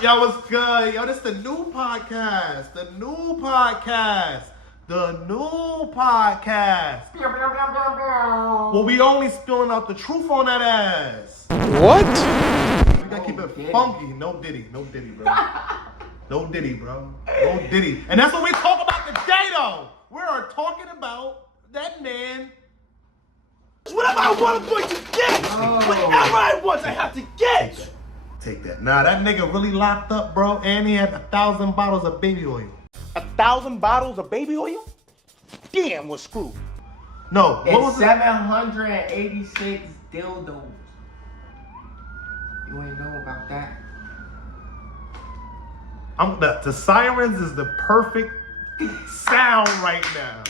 Yo, what's good? Yo, this the new podcast. The new podcast. Well, we only spilling out the truth on that ass. What? We gotta keep it funky. No Diddy, bro. No Diddy, bro. No Diddy. And that's what we talk about today, though. We are talking about that man. Whatever I want, I'm going to get. Whatever I want, I have to get. Take that. Nah, that nigga really locked up, bro. And he had 1,000 bottles of baby oil. 1,000 bottles of baby oil? Damn, we're screwed. No, what was 786 dildos. You ain't know about that? The sirens is the perfect sound right now.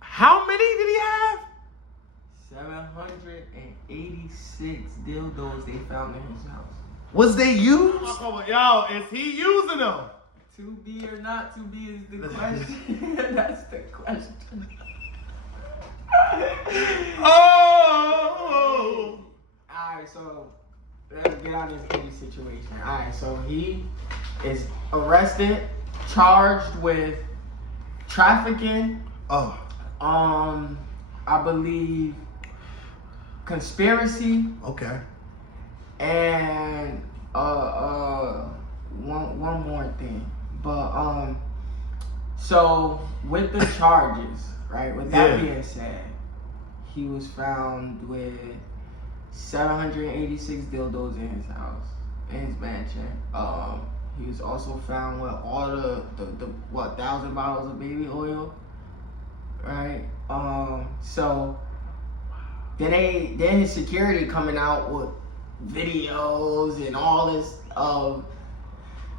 How many did he have? 786 dildos they found in his house. Was they used? Yo, is he using them? To be or not to be is the question. That's the question. Oh! Alright, so let's get out of this Diddy situation. Alright, so he is arrested, charged with trafficking. Oh. I believe conspiracy. Okay. And one more thing. But so with the charges, right? With that being said, he was found with 786 dildos in his house, in his mansion. He was also found with all the 1,000 bottles of baby oil, right? So then his security coming out with videos and all this of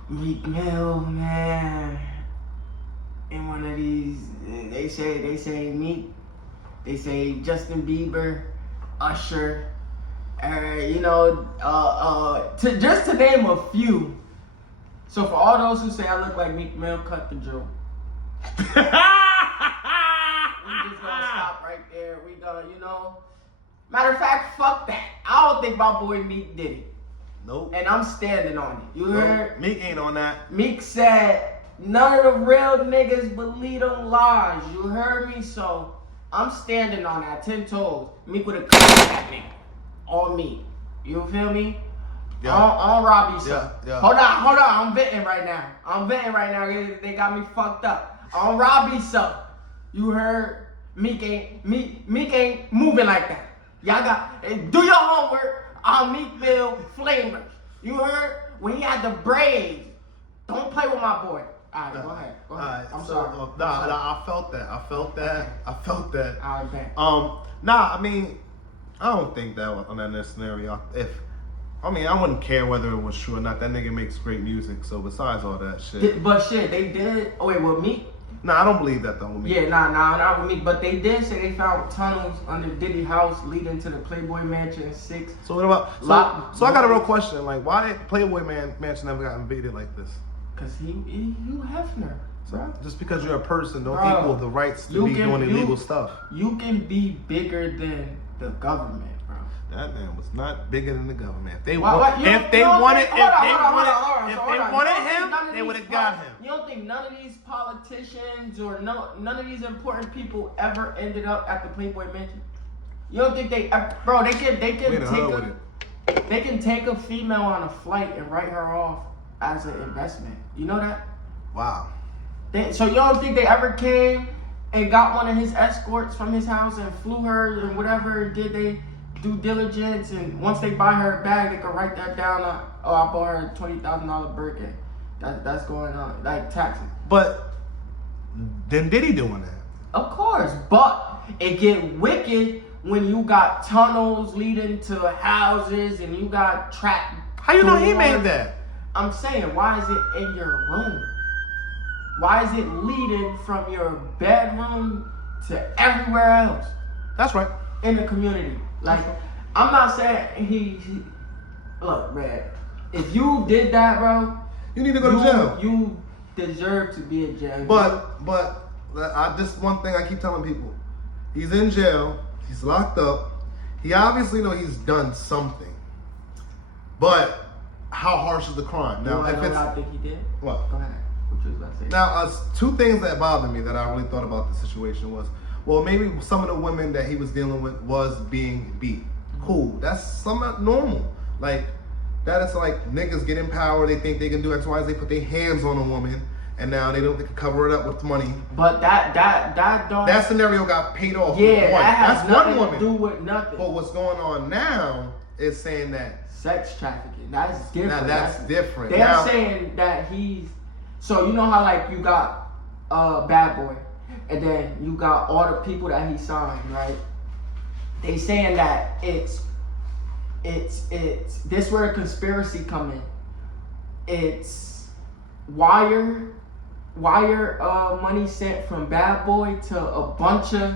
Meek Mill, man. In one of these, they say Meek, they say Justin Bieber, Usher, just to name a few. So for all those who say I look like Meek Mill, cut the joke. We just gonna stop right there. We gonna, matter of fact, fuck that. I don't think my boy Meek did it. Nope. And I'm standing on it. You heard? Meek ain't on that. Meek said, none of the real niggas believe them lies. You heard me? So I'm standing on that 10 toes. Meek would have come at me. On me. You feel me? Yeah. On Robbie, so. Yeah. Hold on. I'm venting right now. They got me fucked up. On Robbie, so. You heard? Meek ain't moving like that. Y'all got, do your homework on Meek Mill Flamers. You heard? When he had the braids. Don't play with my boy. Alright, go ahead. Alright, I'm sorry. I felt that. Alright, bet. Nah, I mean, I don't think that was on that scenario. I wouldn't care whether it was true or not. That nigga makes great music. So besides all that shit. They did. Oh wait, with Meek? Nah, I don't believe that though. Yeah, nah, not with Meek. But they did say they found tunnels under Diddy house leading to the Playboy Mansion 6. So what about? So I got a real question. Like, why did Playboy Mansion never got invaded like this? Cause you Hefner, bro. Just because you're a person don't Bro, equal the rights to be doing illegal stuff. You can be bigger than the government, bro. That man was not bigger than the government. If they wanted him, they would have got him. You don't think none of these politicians or none of these important people ever ended up at the Playboy Mansion? You don't think they can take a female on a flight and write her off as an investment? You know that? Wow. So you don't think they ever came and got one of his escorts from his house and flew her and whatever, did they due diligence, and once they buy her a bag, they can write that down on, I bought her a $20,000 Birkin. That's going on, like taxes. But then Diddy doing that? Of course, but it get wicked when you got tunnels leading to houses and you got trapped. How you know he made that? I'm saying, why is it in your room? Why is it leading from your bedroom to everywhere else? That's right. In the community. Like, I'm not saying he look, man, if you did that, bro, you need to go to jail. You deserve to be in jail. But this one thing I keep telling people. He's in jail. He's locked up. He obviously know he's done something. But how harsh is the crime? Now, if it's what I think he did. what? Go ahead. What you was about to say? Now, two things that bothered me that I really thought about the situation was, well, maybe some of the women that he was dealing with was being beat. Cool, that's somewhat normal. Like, that is like niggas get in power, they think they can do X, Y, Z, put their hands on a woman, and now they don't, they can cover it up with money. But that scenario got paid off. Yeah, that has that's nothing one woman. to do with nothing. But what's going on now is saying that sex trafficking. That's different. Now that's different. They're now, saying that he's. So you know how like you got Bad Boy, and then you got all the people that he signed, right? They saying that it's this where a conspiracy come in. It's wire money sent from Bad Boy to a bunch of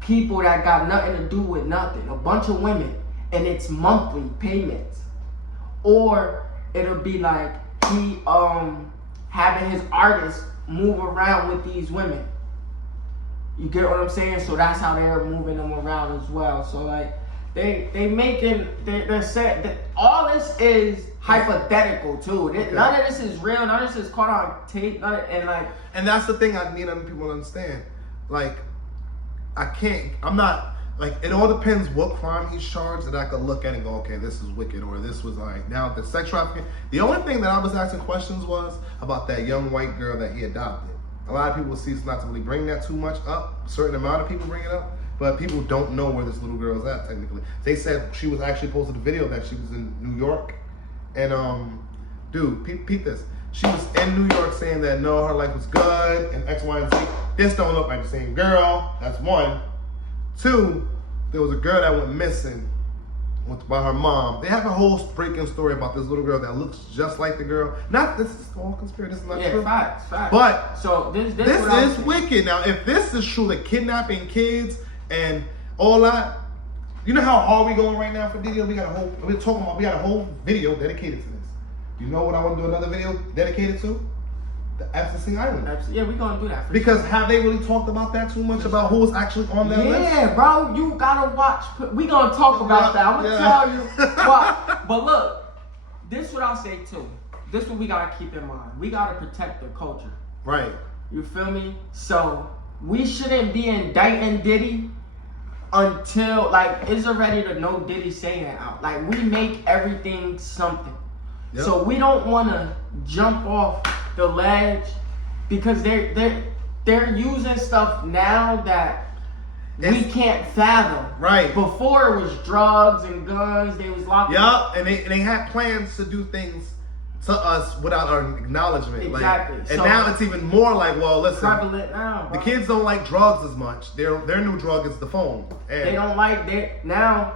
people that got nothing to do with nothing, a bunch of women, and it's monthly payments. Or it'll be like he having his artists move around with these women. You get what I'm saying? So that's how they're moving them around as well. So like they're saying that all this is hypothetical too. Okay. None of this is real. None of this is caught on tape. And that's the thing I need other people to understand. Like, I'm not, like, it all depends what crime he's charged that I could look at and go, okay, this is wicked, or this was like, now the sex trafficking. The only thing that I was asking questions was about that young white girl that he adopted. A lot of people seem not to really bring that too much up. A certain amount of people bring it up, but people don't know where this little girl is at, technically. They said she was actually posted a video that she was in New York. And, dude, peep this. She was in New York saying that, no, her life was good, and X, Y, and Z. This don't look like the same girl. That's one. Two, there was a girl that went missing by her mom. They have a whole freaking story about this little girl that looks just like the girl. This is all conspiracy. This is not true. Facts. But so this is wicked. Now, if this is true, like kidnapping kids and all that, you know how hard we going right now for Diddy? We got a whole video dedicated to this. You know what I want to do another video dedicated to? The Epstein Island. Yeah, we gonna do that. Because have they really talked about that too much about who was actually on that list? Yeah, bro, you gotta watch. We gonna talk about that. I'm gonna tell you. But look, this what I'll say too. This what we gotta keep in mind. We gotta protect the culture. Right. You feel me? So we shouldn't be indicting Diddy until like it's already the no Diddy saying it out. Like we make everything something. Yep. So we don't want to jump off the ledge because they're using stuff now that we can't fathom. Right. Before it was drugs and guns. They was locked up. And they had plans to do things to us without our acknowledgement. Exactly. Like, and so now it's even more like, well, listen. Prevalent now. Bro. The kids don't like drugs as much. Their new drug is the phone. And they don't like now.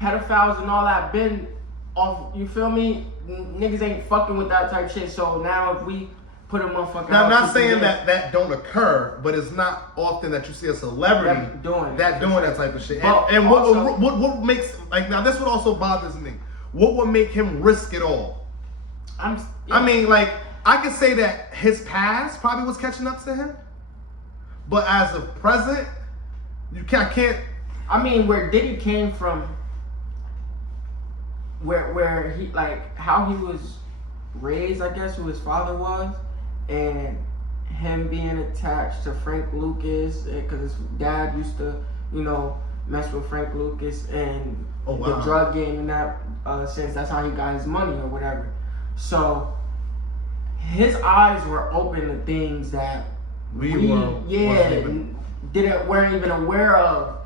Pedophiles and all that been off. You feel me? Niggas ain't fucking with that type shit. So now if we put a motherfucker. Now I'm not saying that don't occur, but it's not often that you see a celebrity doing that type of shit. And what makes like now this would also bothers me. What would make him risk it all? I mean, like I could say that his past probably was catching up to him, but as of present, you can't. I mean, where Diddy came from. Where he like how he was raised, I guess, who his father was, and him being attached to Frank Lucas because his dad used to, mess with Frank Lucas and the drug game in that sense. That's how he got his money or whatever. So his eyes were open to things that weren't even aware of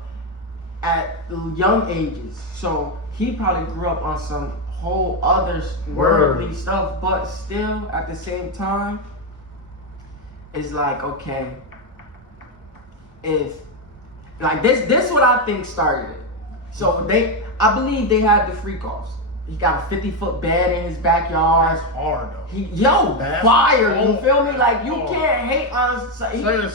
at young ages. So he probably grew up on some whole other worldly stuff, but still at the same time, it's like, okay, if like this what I think started it. So I believe they had the freak offs. He got a 50-foot bed in his backyard. That's hard though. That's fire. You feel me? Like you can't hate on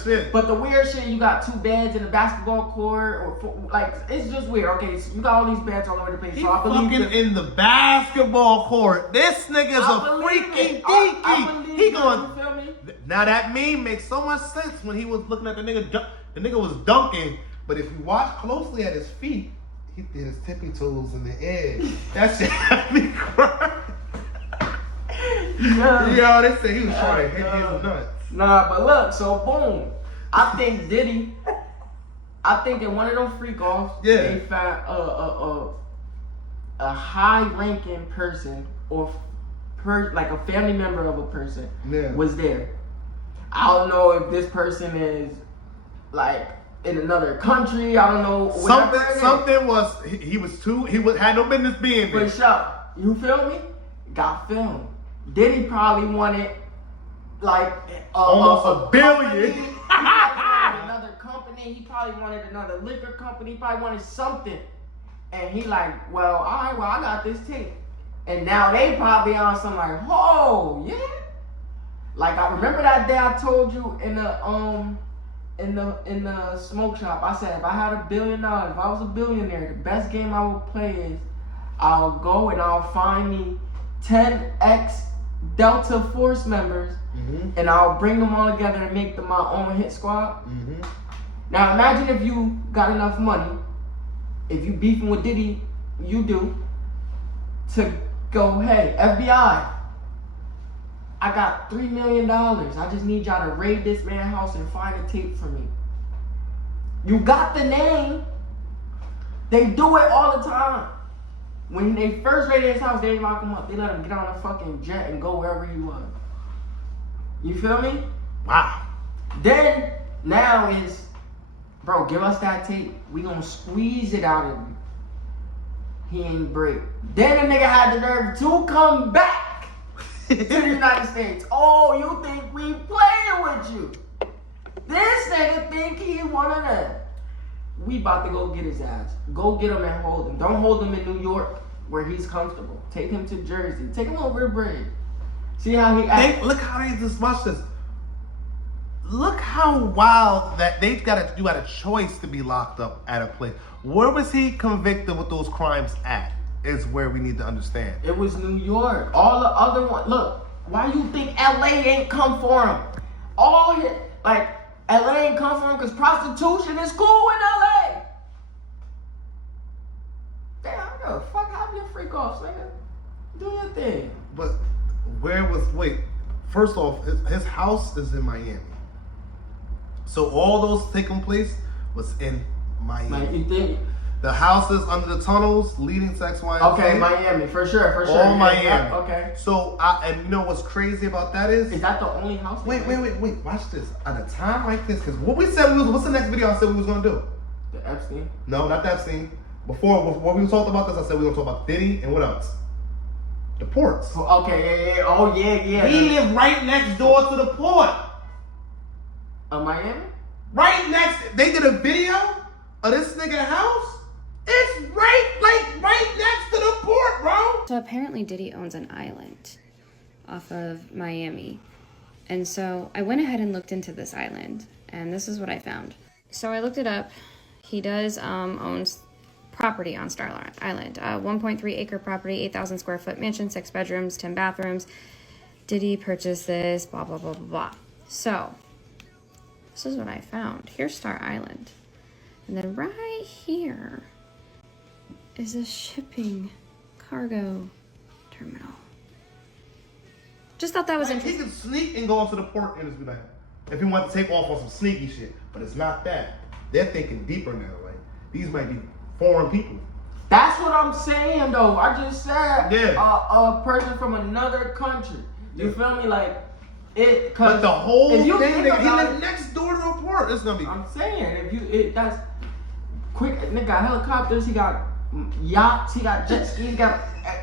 shit. But the weird shit, you got 2 beds in a basketball court, or like it's just weird. Okay, so you got all these beds all over the place. He fucking in the basketball court. This nigga's a freaky deaky. He going. You feel me? Now that meme makes so much sense when he was looking at the nigga. The nigga was dunking, but if you watch closely at his feet. He did his tippy toes in the air. That shit had me crying. Yeah. Yo, they say he was trying to hit his nuts. Nah, but look, so boom. I think Diddy, I think in one of them freak offs, they found a high-ranking person or like a family member of a person was there. I don't know if this person is like in another country. I don't know. Something was he had no business being there. For sure. You feel me? Got filmed. Diddy probably wanted like almost a billion. He wanted another company. He probably wanted another liquor company. He probably wanted something. And he like, well, all right, well, I got this tape. And now they probably on some like, oh yeah. Like I remember that day I told you in the smoke shop. I said if I had $1 billion, if I was a billionaire, the best game I would play is I'll go and I'll find me 10x Delta Force members, and I'll bring them all together and make them my own hit squad. Now imagine if you got enough money, if you beefing with Diddy, you do, to go, hey, FBI, I got $3 million. I just need y'all to raid this man's house and find a tape for me. You got the name. They do it all the time. When they first raided his house, they didn't lock him up. They let him get on a fucking jet and go wherever he was. You feel me? Wow. Then, now is, bro, give us that tape. We gonna squeeze it out of you. He ain't break. Then the nigga had the nerve to come back to the United States. Oh, you think we playing with you? This nigga think he one of them. We about to go get his ass. Go get him and hold him. Don't hold him in New York where he's comfortable. Take him to Jersey. Take him over the bridge. See how he acts. Look how they just watch this. Look how wild that you had a choice to be locked up at a place. Where was he convicted with those crimes at? Is where we need to understand. It was New York. All the other ones. Look, why you think LA ain't come for him? All his, like, LA ain't come for him because prostitution is cool in LA. Damn, I don't give a fuck. Have your freak offs, nigga. Do your thing. But first off, his house is in Miami. So all those taking place was in Miami. Like, you think? The houses under the tunnels leading to XYZ. Okay, Miami, for sure. All Miami. Yeah, okay. So, and you know what's crazy about that is that the only house? Wait. Watch this. At a time like this, because what we said what's the next video I said we was going to do? The Epstein? No, not the Epstein. Before we talked about this, I said we were going to talk about Diddy and what else? The ports. Okay, yeah. Oh, yeah. He lived right next door to the port. Miami? Right next. They did a video of this nigga house. It's right next to the port, bro. So apparently Diddy owns an island off of Miami. And so I went ahead and looked into this island, and this is what I found. So I looked it up. He does owns property on Star Island. 1.3 acre property, 8,000 square foot mansion, 6 bedrooms, 10 bathrooms. Diddy purchased this, blah, blah, blah, blah, blah. So this is what I found. Here's Star Island. And then right here is a shipping cargo terminal. Just thought that was interesting. He could sneak and go onto the port and just be like, if he wanted to take off on some sneaky shit. But it's not that. They're thinking deeper now. Like, these might be foreign people. That's what I'm saying, though. I just said a person from another country. You feel me? Like, it. But the whole thing, he lived lived next door to the port. It's gonna be. I'm saying, that's quick. Nigga got helicopters. He got yachts. He got jet skis.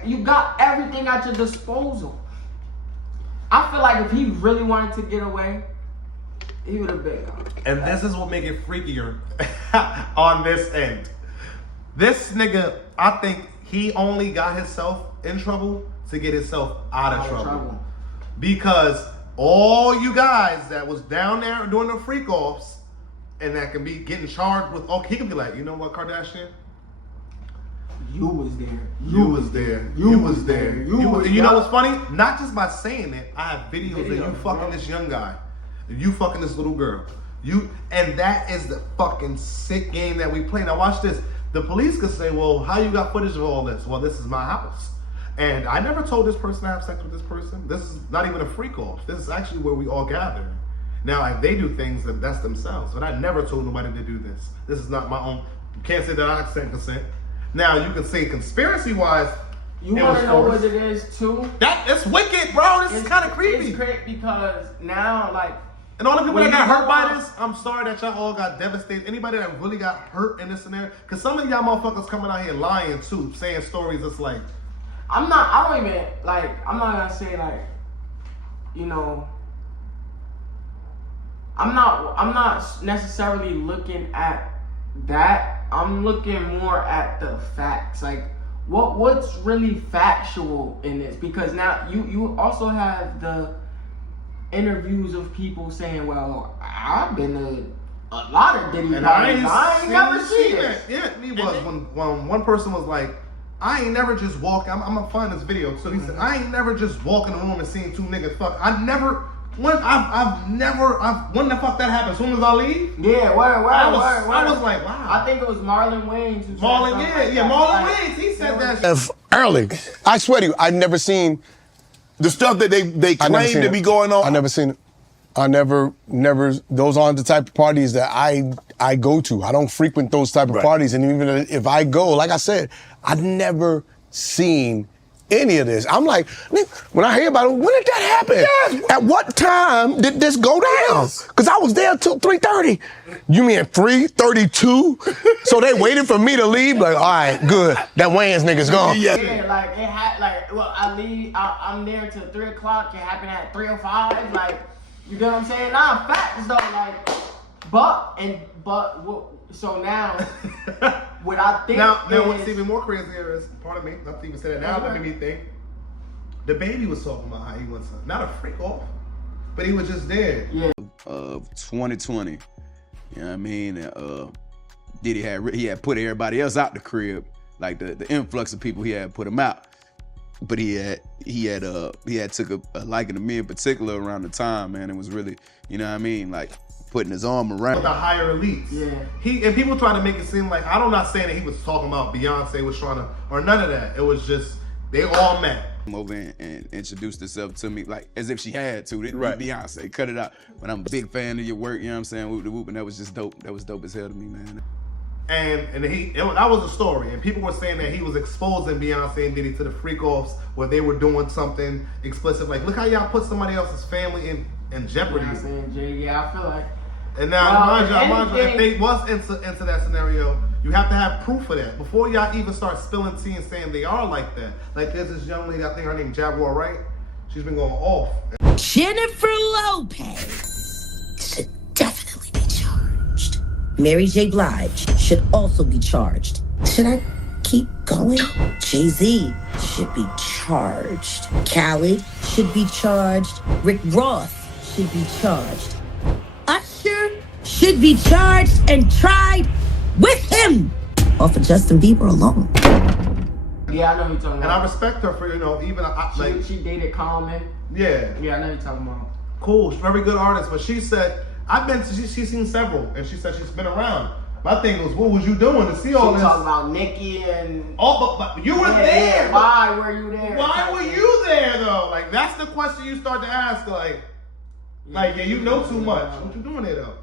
You got everything at your disposal. I feel like if he really wanted to get away, he would have been gone. And this is what make it freakier on this end. This nigga, I think he only got himself in trouble to get himself out of trouble. Because all you guys that was down there doing the freak offs and that can be getting charged with, he could be like, you know what, Kardashian? You was there. You was there. You was there. You know what's funny? Not just by saying it, I have videos of you fucking this young guy. You fucking this little girl. And that is the fucking sick game that we play. Now watch this. The police could say, well, how you got footage of all this? Well, this is my house. And I never told this person to have sex with this person. This is not even a freak off. This is actually where we all gather. Now, if they do things, that's themselves. But I never told nobody to do this. This is not my own. You can't say that I consent. Now, you can say conspiracy-wise, you want to know what it is, too? It's wicked, bro. This is kind of creepy. It's creepy because now, like... And all the people that got hurt by this, I'm sorry that y'all all got devastated. Anybody that really got hurt in this scenario, because some of y'all motherfuckers coming out here lying too, saying stories that's like, I'm not gonna say like, you know, I'm not necessarily looking at that. I'm looking more at the facts, like what's really factual in this, because now you also have the interviews of people saying, well, I've been to a lot of Diddy parties. I ain't never seen it. Yeah, me was when one person was like, I ain't never just walking. I'm gonna find this video. So he said, I ain't never just walking in the room and seeing two niggas fuck. When the fuck that happened? As soon as I leave? Yeah, I was like, wow. I think it was Marlon Wayans who Marlon Wayans. He said that. Early. I swear to you, I've never seen the stuff that they claim to be going on. I never seen it. I never. Those aren't the type of parties that I go to. I don't frequent those type of parties, and even if I go, like I said, I've never seen any of this. I'm like, when I hear about it, when did that happen? Yes. At what time did this go down? Because I was there till 3:30. You mean 3:32? So they waited for me to leave? Like, all right, good. That Wayans nigga's gone. Yeah, like it had, like, well, I leave. I'm there till 3 o'clock. It happened at 3:05. Like, you get what I'm saying? Nah, facts though. Like, so now, what I think now what's even more crazier is, pardon me, not to even say that now, but made me think, the baby was talking about how he was not a freak off, but he was just there. Yeah. 2020, you know what I mean? Diddy had put everybody else out the crib, like the influx of people he had put him out, but he had took a liking to me in particular around the time, man. It was really, you know what I mean, like putting his arm around with the higher elites. Yeah. And people try to make it seem like, I'm not saying that he was talking about Beyonce was trying to, or none of that. It was just, they all met. Come over and introduced herself to me like as if she had to. Beyonce, cut it out. But I'm a big fan of your work, you know what I'm saying? Whoop de whoop, and that was just dope. That was dope as hell to me, man. And that was a story. And people were saying that he was exposing Beyonce and Diddy to the freak offs where they were doing something explicit. Like, look how y'all put somebody else's family in jeopardy. Yeah, I feel like. And now, mind you, if they was into that scenario, you have to have proof of that before y'all even start spilling tea and saying they are like that. Like, there's this young lady, I think her name Jaguar, right? She's been going off. Jennifer Lopez should definitely be charged. Mary J. Blige should also be charged. Should I keep going? Jay-Z should be charged. Khaled should be charged. Rick Ross should be charged. Usher should be charged and tried with him. Or for Justin Bieber alone. Yeah, I know what you're talking about. And I respect her for, even she dated Common. Yeah. Yeah, I know what you're talking about. Cool, she's a very good artist. But she said, she's seen several, and she said she's been around. My thing was, what was you doing to see all this? She talking about Nicki and... Oh, but you were there. Yeah. Why were you there? Why were you there, though? Like, that's the question you start to ask, you know too much. What you doing there, though?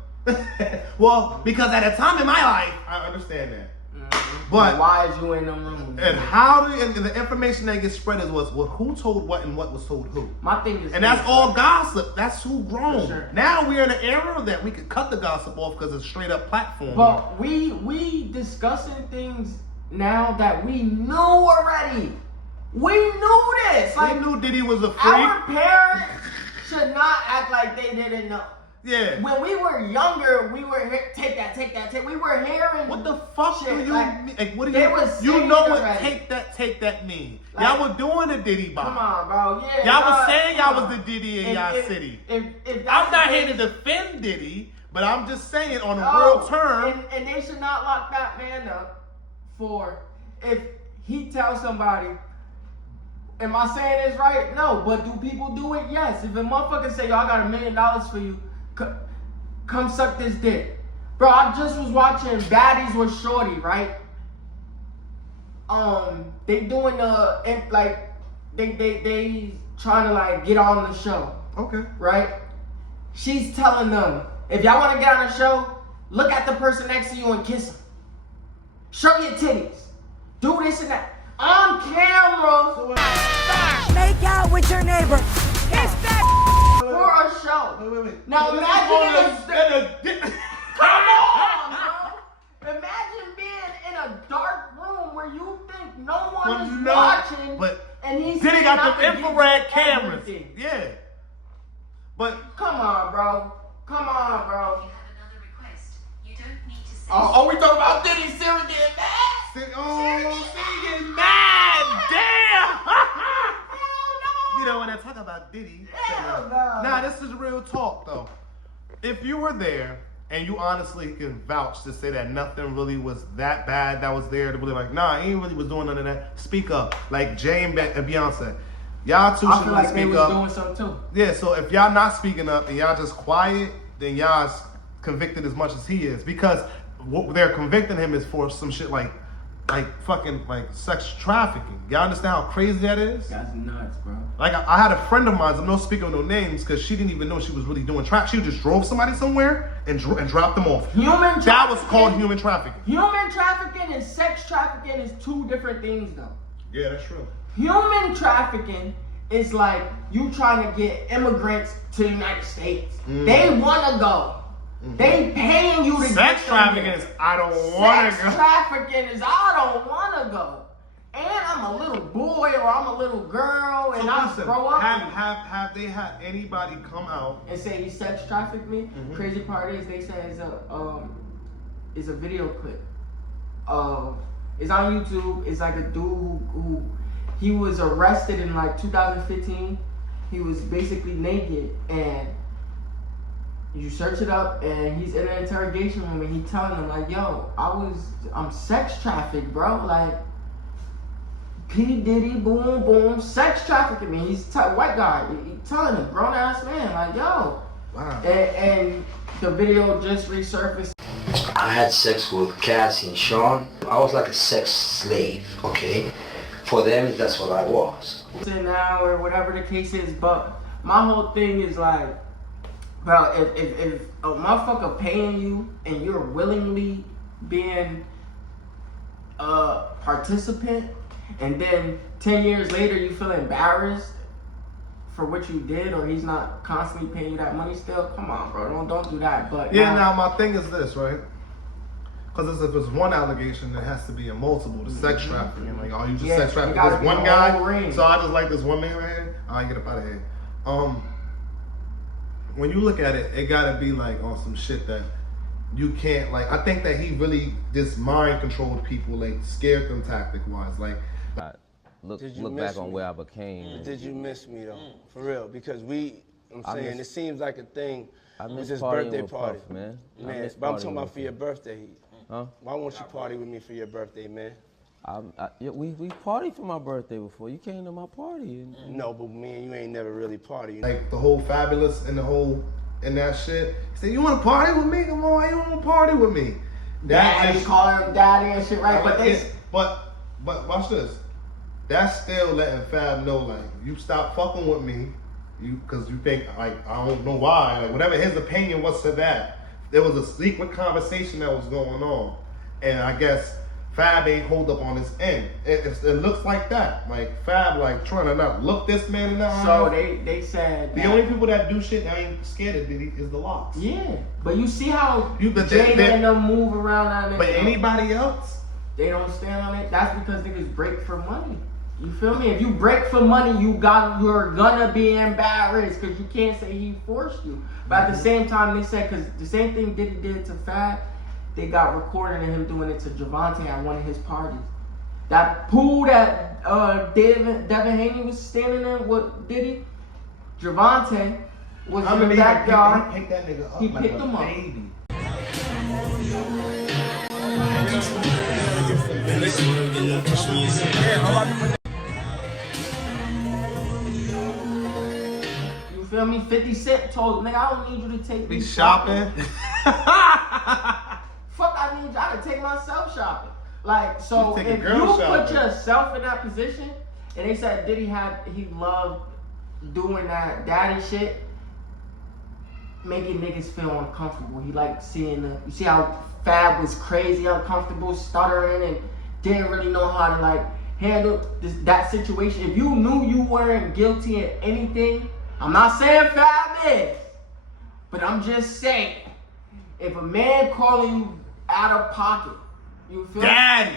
Well, because at a time in my life, I understand that. Mm-hmm. But why is you in the room? And and the information that gets spread is who told what and what was told who. My thing is, and that's all gossip. That's who grown. Sure. Now we're in an era that we could cut the gossip off because it's straight up platform. But we discussing things now that we knew already. We knew this. Like, we knew Diddy was a freak. Our parents should not act like they didn't know. Yeah. When we were younger, we were take that. We were hearing. What the fuck shit, do you mean? Like, what do you know what already. take that mean? Like, y'all were doing the Diddy bomb. Come on, bro. Yeah. Y'all was saying y'all was the Diddy in y'all city. If I'm not here to defend Diddy, but I'm just saying on a real term. And they should not lock that man up for if he tells somebody. Am I saying this right? No, but do people do it? Yes. If a motherfucker say, yo, I got $1 million for you, come suck this dick. Bro, I just was watching Baddies with Shorty, right? They doing they trying to like get on the show. Okay. Right? She's telling them, if y'all want to get on the show, look at the person next to you and kiss them. Show your titties. Do this and that. On camera. Make out with your neighbor. Kiss that for a show. Wait. Now So imagine come on, bro. Imagine being in a dark room where you think no one is watching, and he's Diddy got the infrared cameras. Everything. Yeah. But come on, bro. Come on, bro. You have another request. You don't need to say. Oh, we talking about Diddy still getting mad? She getting mad. Damn. You know, when I talk about Diddy, nah, this is real talk though. If you were there and you honestly can vouch to say that nothing really was that bad that was there to really like, nah, he ain't really was doing none of that. Speak up, like Jay and Beyonce. Y'all two should really speak up. Doing something too. Yeah, so if y'all not speaking up and y'all just quiet, then y'all's convicted as much as he is, because what they're convicting him is for some shit like fucking like sex trafficking. Y'all understand how crazy that is? That's nuts, bro. Like I had a friend of mine, I'm not speaking of no names, because she didn't even know she was really doing She just drove somebody somewhere and dropped them off. That was called human trafficking. Human trafficking and sex trafficking is two different things, though. Yeah, that's true. Human trafficking is like you trying to get immigrants to the United States. They want to go. They paying you to Sex trafficking is I don't want to go. Sex trafficking is I don't want to go. And I'm a little boy or I'm a little girl and I grow up. Have they had anybody come out and say he sex trafficked me? Crazy part is they say it's a video clip. It's on YouTube. It's like a dude who he was arrested in like 2015. He was basically naked, and you search it up, and he's in an interrogation room, and he telling them like, "Yo, I'm sex trafficked, bro. Like, P Diddy, boom, boom, sex trafficking me." He's white guy. He telling a grown ass man like, "Yo." Wow. And the video just resurfaced. I had sex with Cassie and Sean. I was like a sex slave, okay? For them, that's what I was. Now or whatever the case is, but my whole thing is like, bro, if a motherfucker paying you and you're willingly being a participant, and then 10 years later you feel embarrassed for what you did, or he's not constantly paying you that money still, come on, bro, don't do that. But yeah, now my thing is this, right? Because if it's one allegation, there has to be a multiple. The sex trafficking, like, oh, you just sex trafficking this one guy. So I just like this one man right here. I get up out of here. When you look at it, it gotta be like on some shit that you can't like. I think that he really just mind controlled people, like scared them tactic wise, like. Look back on where I became. Did you miss me though? For real, because it seems like a thing. I with miss this partying birthday with party, Puff, man. But I'm talking about for your birthday. Huh? Why won't you party with me for your birthday, man? We partied for my birthday before. You came to my party. No, but me and you ain't never really partied. Like the whole Fabulous and that shit. He said, "You want to party with me? Come on, why you want to party with me?" Daddy, call him daddy and shit, right? But watch this. That's still letting Fab know, like, you stop fucking with me, because you think, like, I don't know why, like, whatever his opinion was to that. There was a secret conversation that was going on, and I guess Fab ain't hold up on his end. It looks like that, like Fab, like trying to not look this man in the eye. So they said the only people that do shit that ain't scared of Diddy is the Locks. Yeah, but you see how Jada and them move around that. But anybody else, they don't stand on it. That's because niggas break for money. You feel me? If you break for money, you're gonna be embarrassed because you can't say he forced you. But at the same time, they said, because the same thing Diddy did to Fab, they got recording of him doing it to Javante at one of his parties. That pool that Devin Haney was standing in with Diddy, Javante was in the backyard. He picked that nigga up. He picked him up. Baby. You feel me? 50 Cent told nigga, I don't need you to take me shopping. Fuck, I need y'all to take myself shopping. Like, so if you put yourself in that position And they said Diddy he loved doing that daddy shit, making niggas feel uncomfortable. He liked seeing you see how Fab was crazy uncomfortable, stuttering, and didn't really know how to like handle that situation. If you knew you weren't guilty of anything, I'm not saying Fab is, but I'm just saying, if a man calling you out of pocket, you feel Daddy,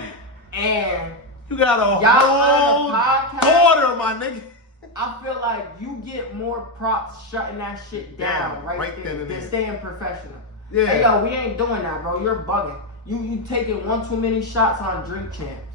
and you got a y'all whole on a podcast, daughter, my nigga. I feel like you get more props shutting that shit down right there then and than there. staying professional. Yeah. Hey yo, we ain't doing that, bro. You're bugging. You taking one too many shots on Drink Champs.